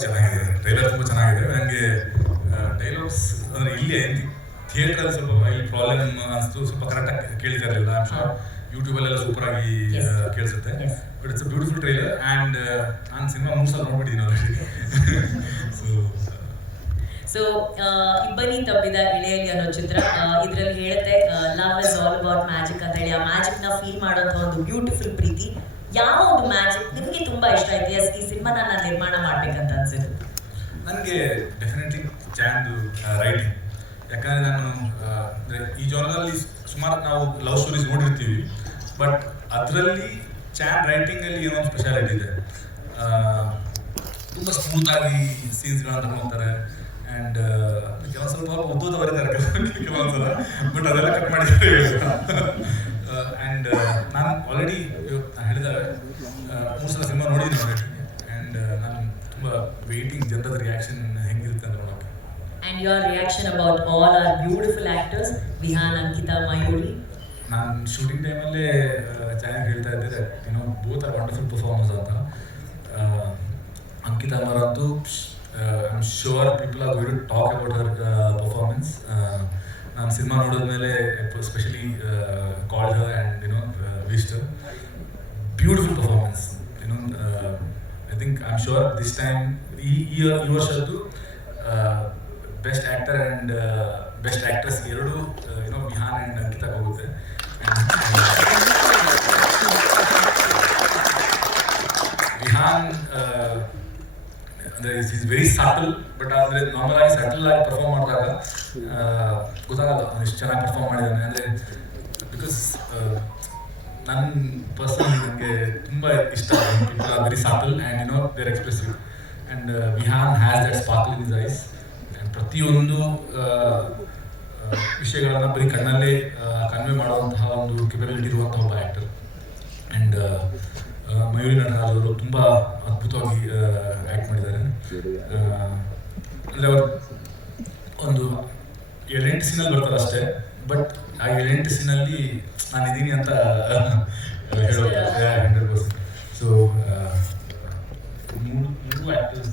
ಚೆನ್ನಾಗಿದೆ. ಟ್ರೈಲರ್ ತುಂಬ ಚೆನ್ನಾಗಿದೆ. ನನಗೆ ಡೈಲಾಗ್ಸ್ ಅಂದರೆ ಇಲ್ಲೇ ಥಿಯೇಟ್ರಲ್ಲಿ ಸ್ವಲ್ಪ ಇಲ್ಲಿ ಪ್ರಾಬ್ಲಮ್ ಅನಿಸ್ತು. ಸ್ವಲ್ಪ ಕರೆಕ್ಟಾಗಿ ಕೇಳ್ತಾ ಇರಲಿಲ್ಲ. ಶೋರ್ ಯೂಟ್ಯೂಬಲ್ಲೆಲ್ಲ ಸೂಪರ್ ಆಗಿ Yes. ಆ, ಕೇಳಿಸುತ್ತೆ. But it's beautiful trailer and ನಾನು ಸಿನಿಮಾ ಮೂರು ಸಲ ನೋಡ್ಬಿಟ್ಟಿದ್ದೀನಿ ಆಲ್ರೆಡಿ ಸೊ ಸೊ ಇಬ್ಬನಿ ತಬ್ಬಿದ ಇಳೆಯಲಿ ಅನ್ನೋ ಚಿತ್ರ ಇದರಲ್ಲಿ ಹೇಳುತ್ತೆ love is all about magic ಅಂತ ಹೇಳಿ. ಆ ಮ್ಯಾಜಿಕ್ನ ಫೀಲ್ ಮಾಡೋಂಥ ಒಂದು ಬ್ಯೂಟಿಫುಲ್ ಪ್ರೀತಿ. ಯಾವ ಒಂದು ಮ್ಯಾಜಿಕ್ ನಿಮಗೆ ತುಂಬಾ ಇಷ್ಟ ಆಯ್ತು? ಎಸ್ ಈ ಸಿನಿಮಾನ ನಾನು ನಿರ್ಮಾಣ ಮಾಡ್ಬೇಕಂತ. ನನಗೆ ಡೆಫಿನೆಟ್ಲಿ ಚಾಂದು ರೈಟಿಂಗ್ ಯಾಕಂದರೆ ನಾನು ಅಂದರೆ ಈ ಜಾನರಲ್ಲಿ ಸುಮಾರು ನಾವು ಲವ್ ಸ್ಟೋರೀಸ್ ನೋಡಿರ್ತೀವಿ ಬಟ್ ಅದರಲ್ಲಿ ಚಾನ್ ರೈಟಿಂಗಲ್ಲಿ ಏನೋ ಸ್ಪೆಷಾಲಿಟಿ ಇದೆ. ತುಂಬ ಸ್ಮೂತಾಗಿ ಸೀನ್ಸ್ಗಳನ್ನ ತಗೊಂತಾರೆ ಆ್ಯಂಡ್ ಕೆಲವು ಸ್ವಲ್ಪ ಉದ್ದೂತ ಬರೀತಾರೆ ಕೆಲವೊಂದ್ಸಲ ಬಟ್ ಅದೆಲ್ಲ ಕಟ್ ಮಾಡಿದ್ದಾರೆ ಆ್ಯಂಡ್ ನಾನು ಆಲ್ರೆಡಿ ನಾನು ಹೇಳಿದಾಗ ಮೂರು ಸಲ ಸಿನಿಮಾ ನೋಡಿದ್ದೀನಿ ಆಲ್ರೆಡಿ ಆ್ಯಂಡ್ ನಾನು ತುಂಬ ವೇಟಿಂಗ್ ಜನರ ರಿಯಾಕ್ಷನ್ ಹೆಂಗಿರುತ್ತೆ ಅಂತ ನೋಡೋಕೆ and your reaction about all are beautiful actors Vihan Ankita Mayuri ನಾನು ಶೂಟಿಂಗ್ ಟೈಮಲ್ಲೇ ಚೆನ್ನಾಗಿ ಹೇಳ್ತಾ ಇದ್ದೆ ಏನೋ ಬೋತ್ ಆರ್ ವಂಡರ್ಫುಲ್ ಪರ್ಫಾರ್ಮೆನ್ಸ್ ಅಂತ. ಅಂಕಿತಾ ಅಮರ್ ಅಂತೂ I am sure people are going to talk about our performance ನಾನು ಸಿನಿಮಾ ನೋಡಿದ್ಮೇಲೆ specially I think am sure this time ಈ ಈ ಈ ವರ್ಷದ್ದು best actor and best actress ಎರಡು you know Vihan and Ankita ಹೋಗುತ್ತೆ ಬಿಹಾನ್ ಅಂದರೆ ಇಸ್ ವೆರಿ ಸಟಲ್ ಬಟ್ ಆದರೆ ನಾರ್ಮಲ್ ಆಗಿ ಸಟಲ್ ಆಗಿ ಪರ್ಫಾರ್ಮ್ ಮಾಡಿದಾಗ ಗೊತ್ತಾಗಲ್ಲ ಇಷ್ಟು ಚೆನ್ನಾಗಿ ಪರ್ಫಾರ್ಮ್ ಮಾಡಿದ್ದಾನೆ. ಅಂದರೆ ನನ್ನ ಪರ್ಸನ್ ನನಗೆ ತುಂಬ ಇಷ್ಟ people are very social and you know their expressive and Vihan has that sparkle in is eyes and ಪ್ರತಿಯೊಂದು ವಿಷಯಗಳನ್ನು ಬರೀ ಕಣ್ಣಲ್ಲೇ ಕನ್ವೆ ಮಾಡುವಂತಹ ಒಂದು ಕೆಪಬಿಲಿಟಿ ಇರುವಂತಹ ಒಬ್ಬ ಆ್ಯಕ್ಟರ್ ಆ್ಯಂಡ್ ಮಯೂರಿ ನಟರಾಜ್ ಅವರು ತುಂಬ ಅದ್ಭುತವಾಗಿ ಆ್ಯಕ್ಟ್ ಮಾಡಿದ್ದಾರೆ. ಅಂದರೆ ಅವರು ಒಂದು ಏಳೆಂಟು ಸೀನಲ್ಲಿ ಬರ್ತಾರೆ ಅಷ್ಟೇ ಬಟ್ ಆ ಎಲೆಂಟ್ ನಾನು ಇದ್ದೀನಿ ಅಂತ ಹೇಳೋದು. ಸೊ uh, ಮೂರು ಮೂರು ಆ್ಯಕ್ಟರ್ಸ್